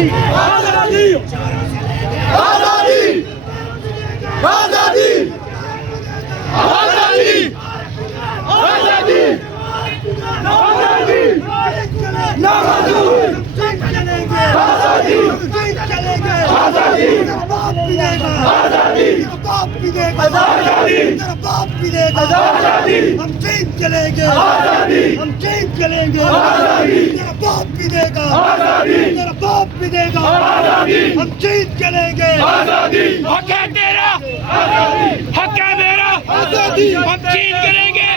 आजादी आजादी आजादी आजादी आजादी हम जीत चलेंगे, हम जीत चलेंगे, तेरा बाप भी देगा, तेरा बाप भी देगा, हम जीत चलेंगे। हक है तेरा, हक है मेरा, हम जीत करेंगे।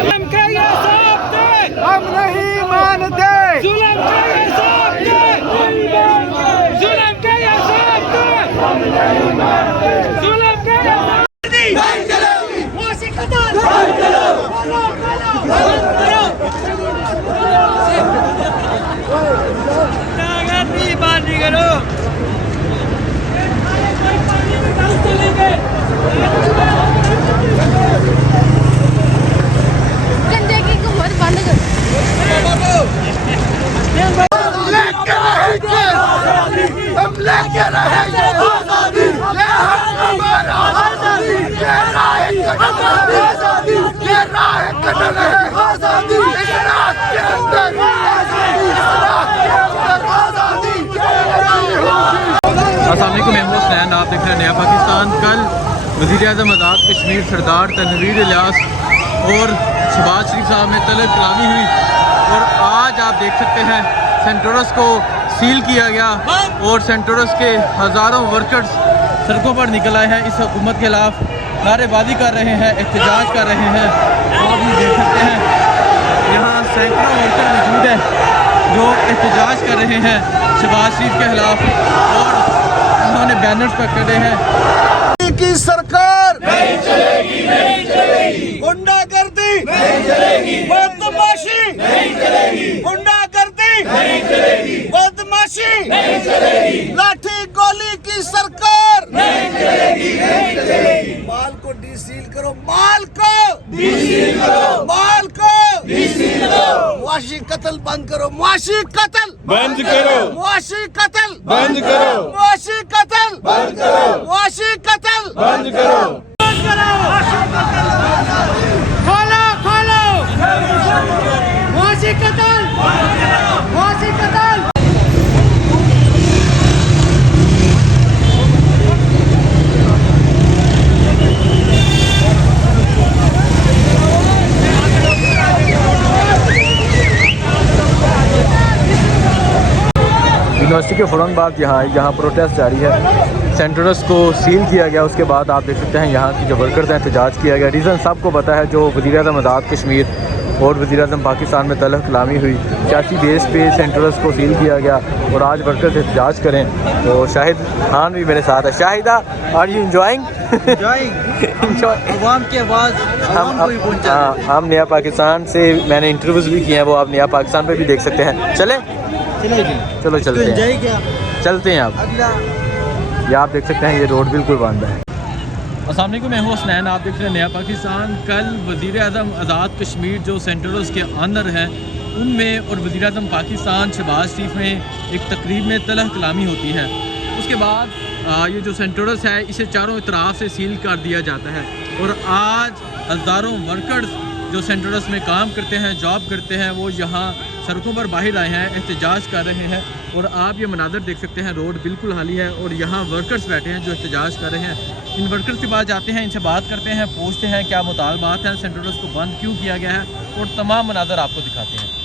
जुल्म का ये साथ दे, हम नहीं मानते, जुल्म का ये साथ दे, जुल्म का ये साथ दे, जुल्म का ये साथ दे। नहीं चलेगी, फांसी कतल, नहीं चलेगी, बात नहीं करो। गंदे की कुमार बंद कर। हम लेके रहेंगे आजादी, ये हक हमारा आजादी, ये राह कदम है आजादी, ये राह कदम है आजादी, इस राह के अंदर आजादी, इस राह के अंदर आजादी। अस्सलाम वालेकुम, मैं हूं हुसैन, आप देख रहे हैं नया पाकिस्तान। कल वज़ीर-ए-आज़म आज़ाद कश्मीर सरदार तनवीर इलियास और शहबाज शरीफ साहब में तलब कलामी हुई और आज आप देख सकते हैं सेंटोरस को सील किया गया और सेंटोरस के हज़ारों वर्कर्स सड़कों पर निकल आए हैं। इस हुकूमत के खिलाफ नारेबाजी कर रहे हैं, एहतजाज कर रहे हैं। आप भी देख सकते हैं यहाँ सैकड़ों वर्कर मौजूद हैं जो एहतजाज कर रहे हैं शहबाज शरीफ के खिलाफ और उन्होंने बैनर्स पकड़े हैं। की सरकार नहीं चलेगी, नहीं चलेगी, गुंडागर्दी नहीं चलेगी, बदमाशी नहीं चलेगी, गुंडागर्दी नहीं चलेगी, बदमाशी नहीं चलेगी, लाठी गोली की सरकार नहीं चलेगी, नहीं चलेगी। माल को डीसील करो, माल को डीसील करो, माल को डीसील करो, मुआशी कत्ल बंद करो, मुआशी कत्ल बंद करो, मुआशी कत्ल बंद करो, मुआशी कत्ल बंद करो, मुआशी कत्ल बंद करो, खोलो खोलो मुआशी कत्ल मुआशी कत्ल। यूनिवर्सिटी के फ़ौरन बाद यहाँ प्रोटेस्ट जारी है। सेंटरस को सील किया गया, उसके बाद आप देख सकते हैं यहाँ की जो वर्कर्स हैं एहतजाज किया गया। रीज़न सबको पता है, जो वज़ीर-ए-आज़म आज़ाद कश्मीर और वज़ीर-ए-आज़म पाकिस्तान में तलब कलामी हुई, सियासी बेस पे सेंटरस को सील किया गया और आज वर्कर्स एहतजाज करें। तो शाहिद खान भी मेरे साथ है। Shahida, are you enjoying? अवाम की आवाज़ हम नया पाकिस्तान से मैंने इंटरव्यूज़ भी किए हैं, वो आप नया पाकिस्तान पर भी देख सकते हैं। चलें चलो चलते हैं, चलते हैं आप। ये आप देख सकते हैं ये रोड बिल्कुल बंद है। अस्सलाम वालेकुम, मैं हूं हुसैन, आप देख रहे हैं नया पाकिस्तान। कल वज़ीर-ए-आज़म आज़ाद कश्मीर जो सेंटरस के अंदर हैं उनमें और वज़ीर-ए-आज़म पाकिस्तान शहबाज शरीफ में एक तकरीब में तलब कलामी होती है। उसके बाद ये जो सेंटरस है इसे चारों तरफ से सील कर दिया जाता है और आज हज़ारों वर्कर्स जो सेंटरस में काम करते हैं, जॉब करते हैं, वो यहाँ सड़कों पर बाहर आए हैं, एहतजाज कर रहे हैं। और आप ये मनाज़र देख सकते हैं, रोड बिल्कुल खाली है और यहाँ वर्कर्स बैठे हैं जो एहतजाज कर रहे हैं। इन वर्कर्स के पास जाते हैं, इनसे बात करते हैं, पूछते हैं क्या मुतालबात हैं, सेंटरस को बंद क्यों किया गया है और तमाम मनाज़र आपको दिखाते हैं।